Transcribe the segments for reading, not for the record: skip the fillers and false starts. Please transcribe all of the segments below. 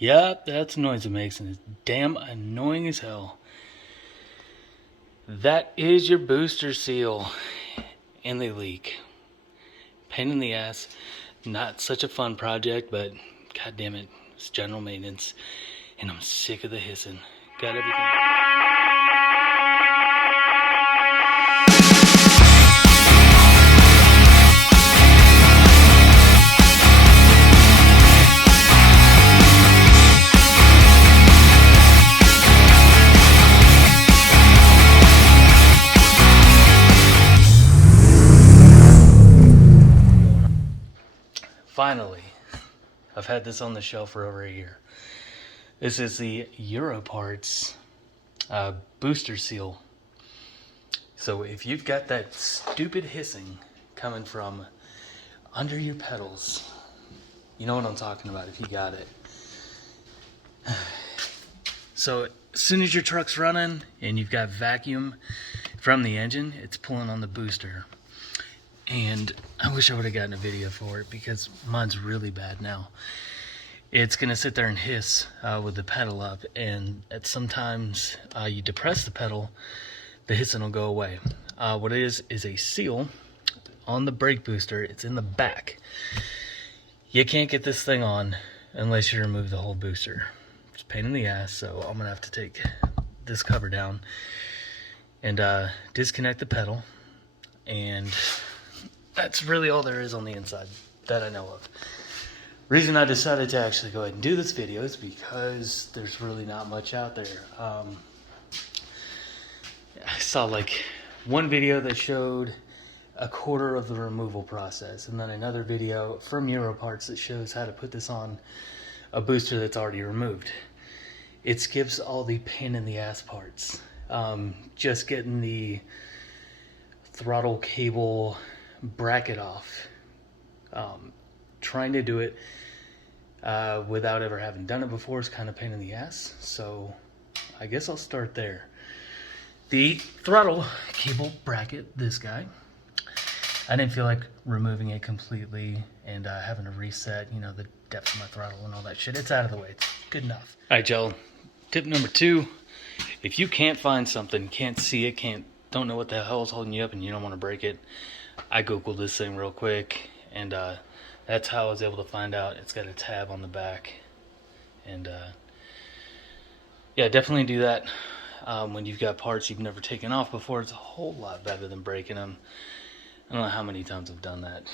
Yep, that's the noise it makes, and it's damn annoying as hell. That is your booster seal, and they leak. Pain in the ass. Not such a fun project, but god damn it, it's general maintenance, and I'm sick of the hissing. Got everything. Finally, I've had this on the shelf for over a year. This is the Europarts booster seal. So if you've got that stupid hissing coming from under your pedals, you know what I'm talking about if you got it. So as soon as your truck's running and you've got vacuum from the engine, it's pulling on the booster. And I wish I would have gotten a video for it because mine's really bad now. It's gonna sit there and hiss with the pedal up, and at sometimes you depress the pedal, the hissing will go away. What it is a seal on the brake booster. It's in the back. You can't get this thing on unless you remove the whole booster. It's a pain in the ass, so I'm gonna have to take this cover down and disconnect the pedal, and that's really all there is on the inside that I know of. Reason I decided to actually go ahead and do this video is because there's really not much out there. I saw like one video that showed a quarter of the removal process, and then another video from Europarts that shows how to put this on a booster that's already removed. It skips all the pain in the ass parts. Just getting the throttle cable bracket off. Trying to do it without ever having done it before is kind of pain in the ass, so I guess I'll start there. The throttle cable bracket, this guy, I didn't feel like removing it completely and having to reset, you know, the depth of my throttle and all that shit. It's out of the way. It's good enough. All right, y'all. Tip number 2, if you can't find something, can't see it, don't know what the hell is holding you up and you don't want to break it, I googled this thing real quick, and that's how I was able to find out it's got a tab on the back. And yeah, definitely do that when you've got parts you've never taken off before. It's a whole lot better than breaking them. I don't know how many times I've done that,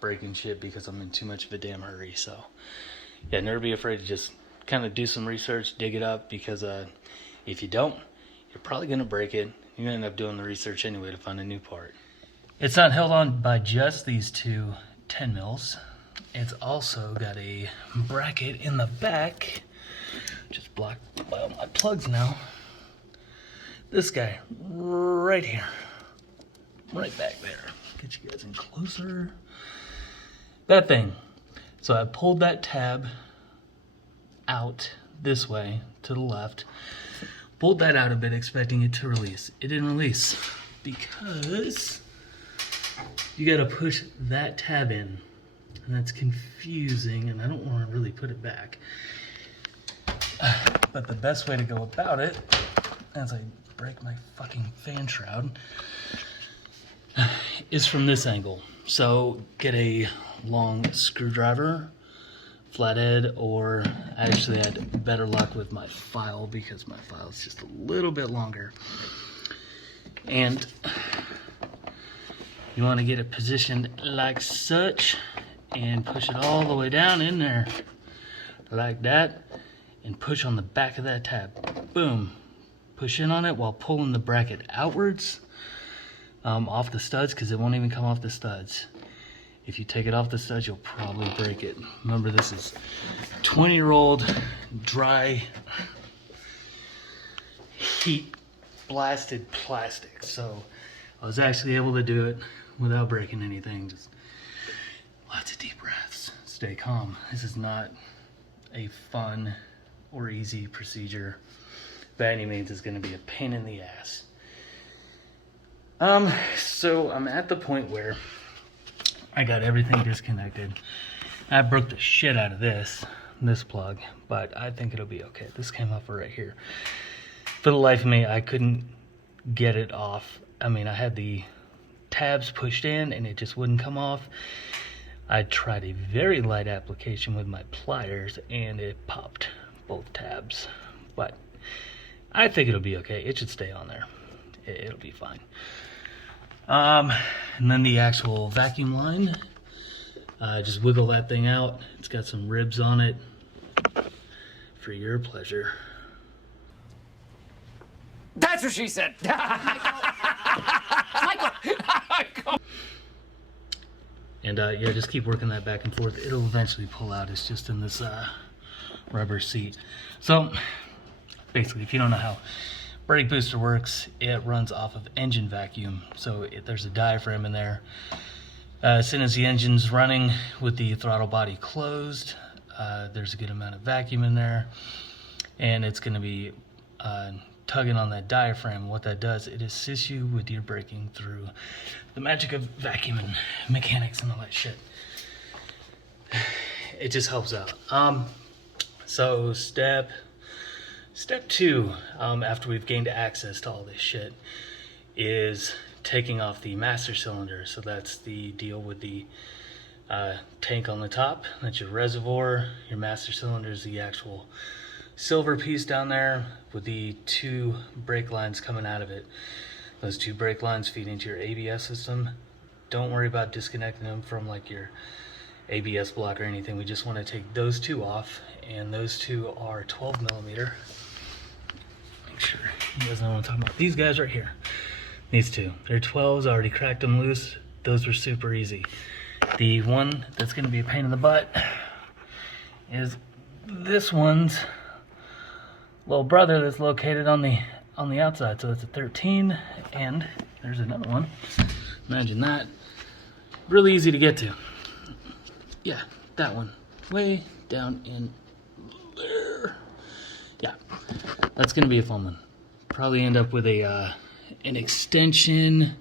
breaking shit because I'm in too much of a damn hurry. So yeah, never be afraid to just kind of do some research, dig it up, because if you don't, you're probably going to break it. You're going to end up doing the research anyway to find a new part. It's not held on by just these two 10 mils. It's also got a bracket in the back. Just blocked by all my plugs now. This guy right here. Right back there. Get you guys in closer. That thing. So I pulled that tab out this way to the left. Pulled that out a bit expecting it to release. It didn't release because you gotta push that tab in, and that's confusing, and I don't want to really put it back. But the best way to go about it, as I break my fucking fan shroud, is from this angle. So get a long screwdriver, flathead, or I actually had better luck with my file because my file is just a little bit longer. And you want to get it positioned like such and push it all the way down in there like that, and push on the back of that tab. Boom. Push in on it while pulling the bracket outwards off the studs, because it won't even come off the studs. If you take it off the studs, you'll probably break it. Remember, this is 20-year-old dry heat blasted plastic, so I was actually able to do it without breaking anything. Just lots of deep breaths. Stay calm. This is not a fun or easy procedure by any means. It's going to be a pain in the ass. So I'm at the point where I got everything disconnected. I broke the shit out of this. this plug, but I think it'll be okay. This came off right here. For the life of me, I couldn't get it off. I mean, I had the tabs pushed in and it just wouldn't come off. I tried a very light application with my pliers and it popped both tabs, but I think it'll be okay. It should stay on there. It'll be fine. And then the actual vacuum line, just wiggle that thing out. It's got some ribs on it for your pleasure. That's what she said. And yeah, just keep working that back and forth. It'll eventually pull out. It's just in this rubber seat. So basically, if you don't know how brake booster works, it runs off of engine vacuum. So there's a diaphragm in there. As soon as the engine's running with the throttle body closed, there's a good amount of vacuum in there, and it's going to be tugging on that diaphragm. What that does, it assists you with your braking through the magic of vacuum and mechanics and all that shit. It just helps out. So step 2, after we've gained access to all this shit, is taking off the master cylinder. So that's the deal with the tank on the top. That's your reservoir. Your master cylinder is the actual silver piece down there with the 2 brake lines coming out of it. Those 2 brake lines feed into your ABS system. Don't worry about disconnecting them from like your ABS block or anything. We just want to take those 2 off, and those 2 are 12 millimeter. Make sure you guys know what I'm talking about. These guys right here, these 2, they're 12s. I already cracked them loose. Those were super easy. The one that's going to be a pain in the butt is this one's little brother that's located on the outside. So it's a 13, and there's another one. Imagine that. Really easy to get to. Yeah, that one. Way down in there. Yeah, that's gonna be a fun one. Probably end up with an extension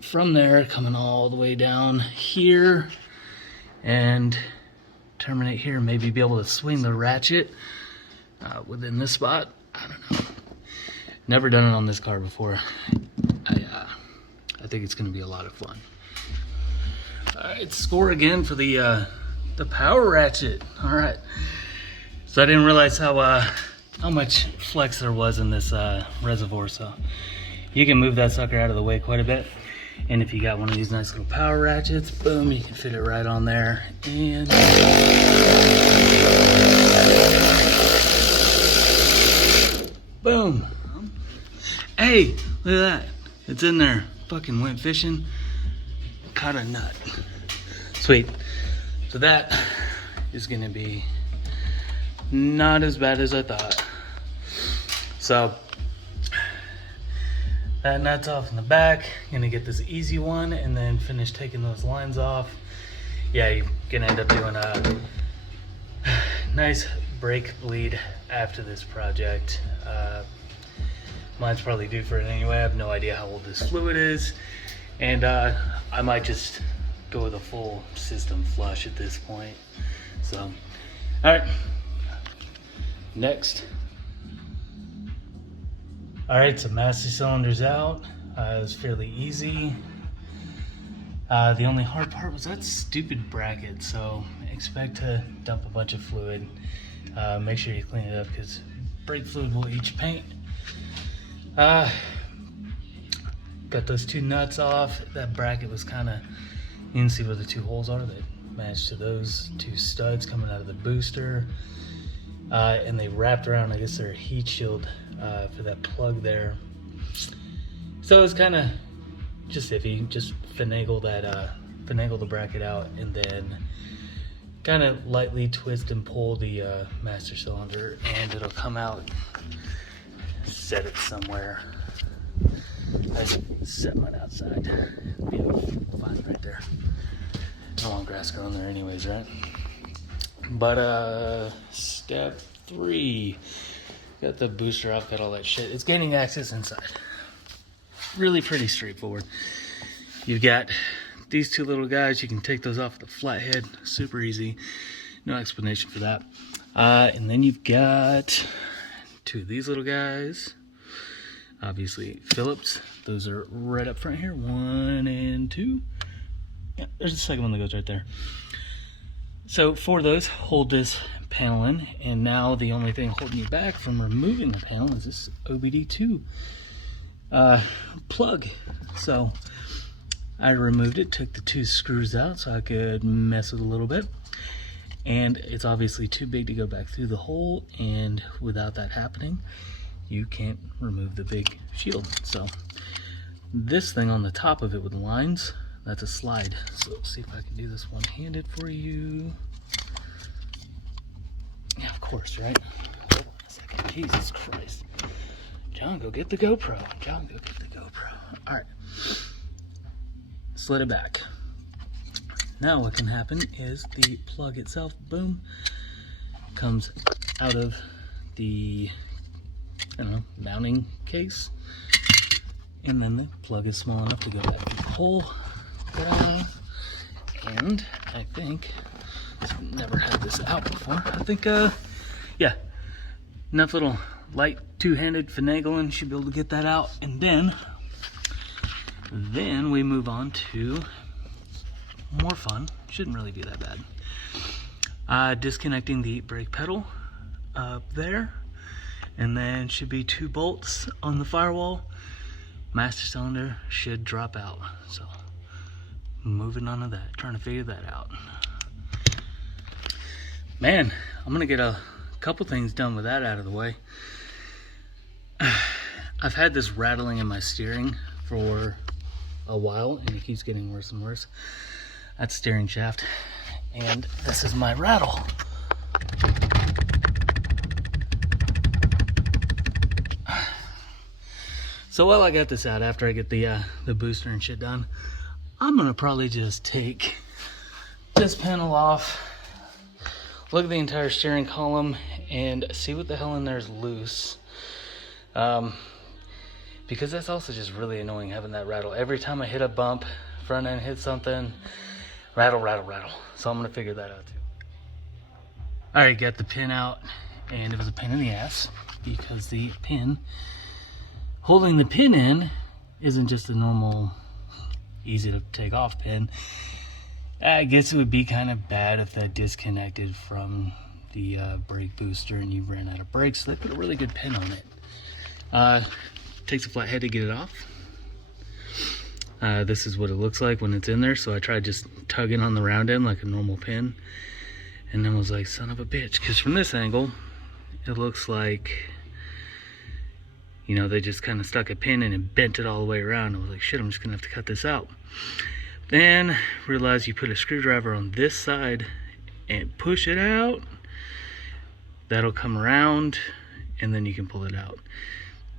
from there coming all the way down here and terminate here. Maybe be able to swing the ratchet within this spot. I don't know. Never done it on this car before. I think it's going to be a lot of fun. All right, score again for the power ratchet. All right. So I didn't realize how much flex there was in this reservoir. So you can move that sucker out of the way quite a bit. And if you got one of these nice little power ratchets, boom, you can fit it right on there. And boom. Hey, look at that. It's in there. Fucking went fishing. Caught a nut. Sweet. So that is going to be not as bad as I thought. So that nut's off in the back. Gonna get this easy one and then finish taking those lines off. Yeah, you're gonna end up doing a nice brake bleed after this project. Mine's probably due for it anyway. I have no idea how old this fluid is, and I might just go with a full system flush at this point. So, all right, next. All right, so master cylinder's out. It was fairly easy. The only hard part was that stupid bracket, so expect to dump a bunch of fluid. Make sure you clean it up because brake fluid will eat paint. Got those 2 nuts off. That bracket was kind of, you can see where the 2 holes are that match to those 2 studs coming out of the booster. And they wrapped around, I guess, their heat shield for that plug there. So it's kind of just iffy. Just finagle the bracket out, and then kind of lightly twist and pull the master cylinder, and it'll come out. Set it somewhere. I set mine outside. Be fine right there. No long grass growing there, anyways, right? But step 3, got the booster off, got all that shit. It's gaining access inside. Really pretty straightforward. You've got these 2 little guys. You can take those off with a flathead, super easy. No explanation for that. And then you've got two of these little guys. Obviously Phillips. Those are right up front here. 1 and 2. Yeah, there's the second one that goes right there. So for those, hold this panel in, and now the only thing holding you back from removing the panel is this OBD2 plug. So I removed it, took the 2 screws out so I could mess with it a little bit. And it's obviously too big to go back through the hole, and without that happening, you can't remove the big shield. So this thing on the top of it with lines, that's a slide. So let's see if I can do this one-handed for you. Yeah, of course, right? Hold on a second. Jesus Christ. John, go get the GoPro. John, go get the GoPro. All right. Slid it back. Now what can happen is the plug itself, boom, comes out of the, I don't know, mounting case. And then the plug is small enough to go back in the hole. And I think, I've never had this out before. I think, yeah, enough little light two-handed finagling should be able to get that out. And then we move on to more fun. Shouldn't really be that bad. Disconnecting the brake pedal up there, and then should be 2 bolts on the firewall. Master cylinder should drop out. So moving on to that, trying to figure that out. Man, I'm gonna get a couple things done with that out of the way. I've had this rattling in my steering for a while, and it keeps getting worse and worse. That's steering shaft, and this is my rattle. So while I got this out, after I get the booster and shit done, I'm gonna probably just take this panel off, look at the entire steering column, and see what the hell in there is loose. Because that's also just really annoying having that rattle. Every time I hit a bump, front end hits something, rattle, rattle, rattle. So I'm gonna figure that out too. All right, got the pin out, and it was a pain in the ass because the pin, holding the pin in, isn't just a normal, easy to take off pin. I guess it would be kind of bad if that disconnected from the brake booster and you ran out of brakes. So they put a really good pin on it. Takes a flathead to get it off. This is what it looks like when it's in there. So I tried just tugging on the round end like a normal pin, and then was like, son of a bitch, because from this angle it looks like, you know, they just kind of stuck a pin in and bent it all the way around. I was like, shit, I'm just gonna have to cut this out. Then realized you put a screwdriver on this side and push it out. That'll come around, and then you can pull it out.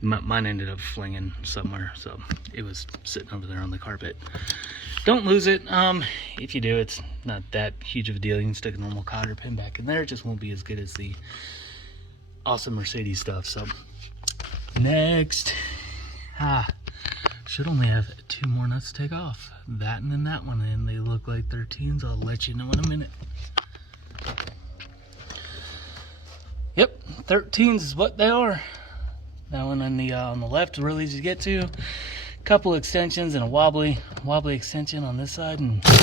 Mine ended up flinging somewhere, so it was sitting over there on the carpet. Don't lose it. If you do, it's not that huge of a deal. You can stick a normal cotter pin back in there. It just won't be as good as the awesome Mercedes stuff. So next, should only have 2 more nuts to take off. That and then that one, and they look like 13s. I'll let you know in a minute. Yep, 13s is what they are. That one on the left is really easy to get to. Couple extensions and a wobbly extension on this side, and brake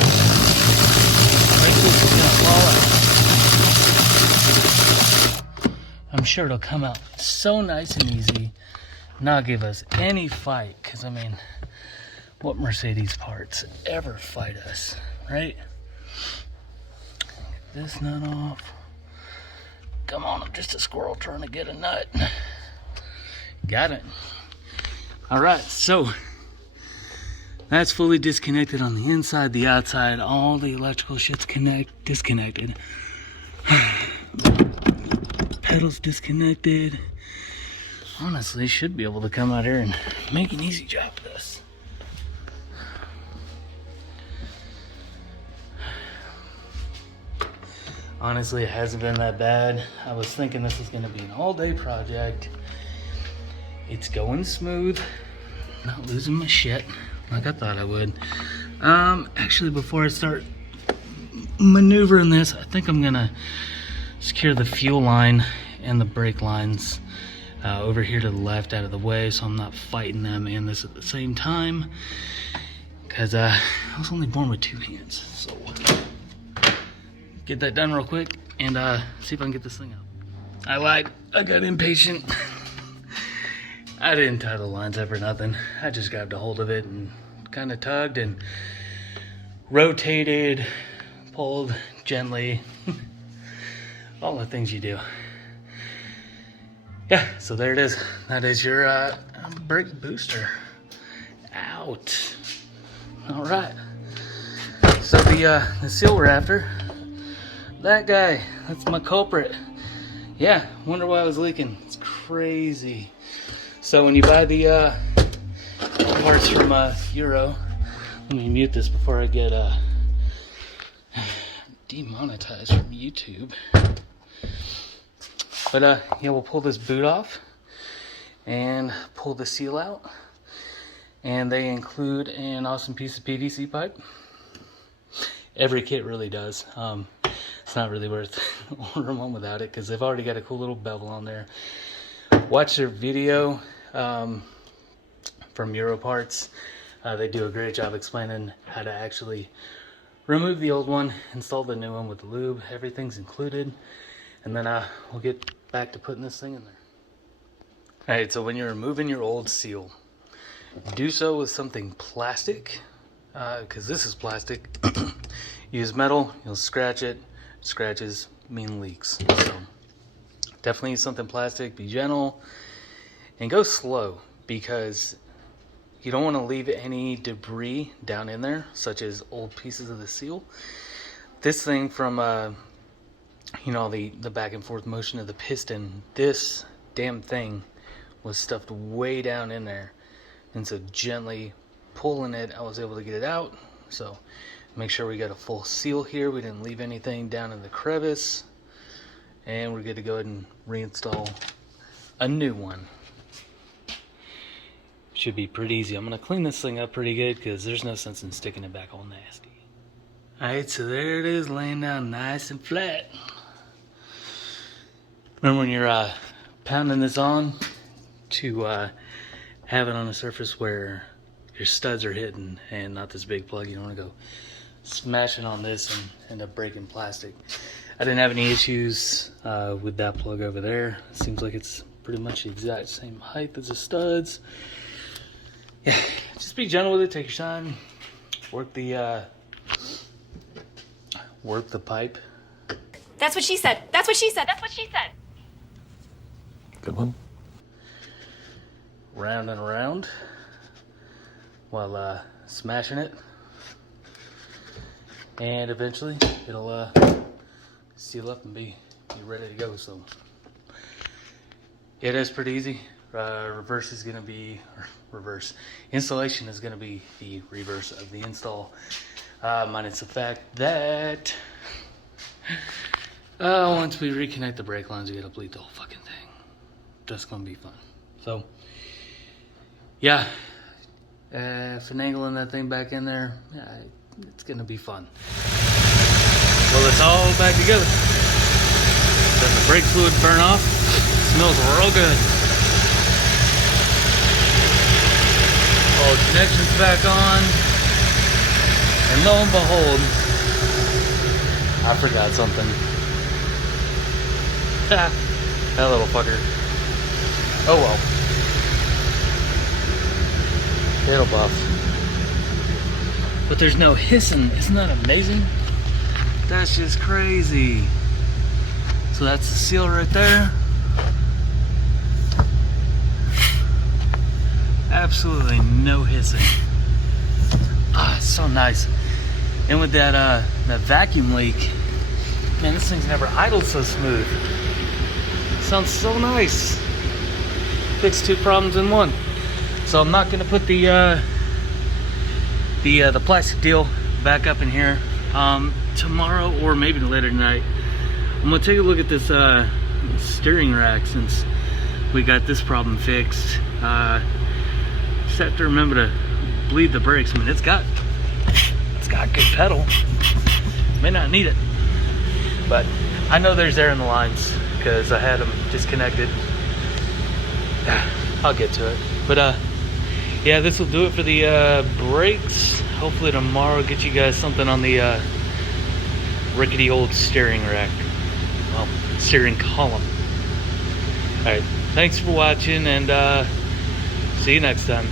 is gonna fall out. I'm sure it'll come out so nice and easy, not give us any fight. Cause I mean, what Mercedes parts ever fight us, right? Get this nut off. Come on, I'm just a squirrel trying to get a nut. Got it. All right, so that's fully disconnected on the inside, the outside. All the electrical shit's disconnected. Pedals disconnected. Honestly, should be able to come out here and make an easy job of this. Honestly, it hasn't been that bad. I was thinking this was gonna be an all-day project. It's going smooth. Not losing my shit like I thought I would. Actually, before I start maneuvering this, I think I'm gonna secure the fuel line and the brake lines over here to the left out of the way, so I'm not fighting them and this at the same time, because I was only born with 2 hands. So get that done real quick and see if I can get this thing out. I lied, I got impatient. I didn't tie the lines up or nothing. I just grabbed a hold of it and kind of tugged and rotated, pulled gently. All the things you do. Yeah, so there it is. That is your brake booster out. All right. So the seal we're after, that guy, that's my culprit. Yeah, wonder why I was leaking. It's crazy. So when you buy the parts from Euro, let me mute this before I get demonetized from YouTube. But yeah, we'll pull this boot off and pull the seal out, and they include an awesome piece of PVC pipe. Every kit really does. It's not really worth ordering one without it, because they've already got a cool little bevel on there. Watch their video from Euro Parts. They do a great job explaining how to actually remove the old one, install the new one with the lube. Everything's included, and then we'll get back to putting this thing in there. Alright, so when you're removing your old seal, do so with something plastic, because this is plastic. Use metal, you'll scratch it. Scratches mean leaks. So definitely use something plastic, be gentle, and go slow, because you don't want to leave any debris down in there, such as old pieces of the seal. This thing from you know, the back and forth motion of the piston, this damn thing was stuffed way down in there, and so gently pulling it, I was able to get it out. So make sure we got a full seal here. We didn't leave anything down in the crevice, and we're good to go ahead and reinstall a new one. Should be pretty easy. I'm gonna clean this thing up pretty good, because there's no sense in sticking it back all nasty. Alright, so there it is, laying down nice and flat. Remember when you're pounding this on, to have it on a surface where your studs are hitting and not this big plug. You don't want to go smashing on this and end up breaking plastic. I didn't have any issues with that plug over there. It seems like it's pretty much the exact same height as the studs. Yeah, just be gentle with it, take your time, work the pipe. That's what she said. That's what she said. That's what she said. Good one. Round and around while smashing it, and eventually it'll seal up and be ready to go. So it is pretty easy. Reverse is going to be reverse. Installation is going to be the reverse of the install, minus the fact that once we reconnect the brake lines, we got to bleed the whole fucking thing. That's going to be fun. So yeah, finagling that thing back in there, it's gonna be fun. Well, it's all back together. Let the brake fluid burn off. Smells real good. All connections back on, and lo and behold, I forgot something. That little fucker. Oh well. It'll buff. But there's no hissing. Isn't that amazing? That's just crazy. So that's the seal right there. Absolutely no hissing. Ah, it's so nice. And with that vacuum leak, man, this thing's never idled so smooth. Sounds so nice. Fixed 2 problems in one. So I'm not going to put the plastic deal back up in here. Tomorrow or maybe later tonight, I'm going to take a look at this steering rack, since we got this problem fixed. Just have to remember to bleed the brakes. I mean, it's got good pedal. May not need it, but I know there's air in the lines because I had them disconnected. I'll get to it. But yeah, this will do it for the brakes. Hopefully tomorrow get you guys something on the rickety old steering rack. Well, steering column. Alright, thanks for watching, and see you next time.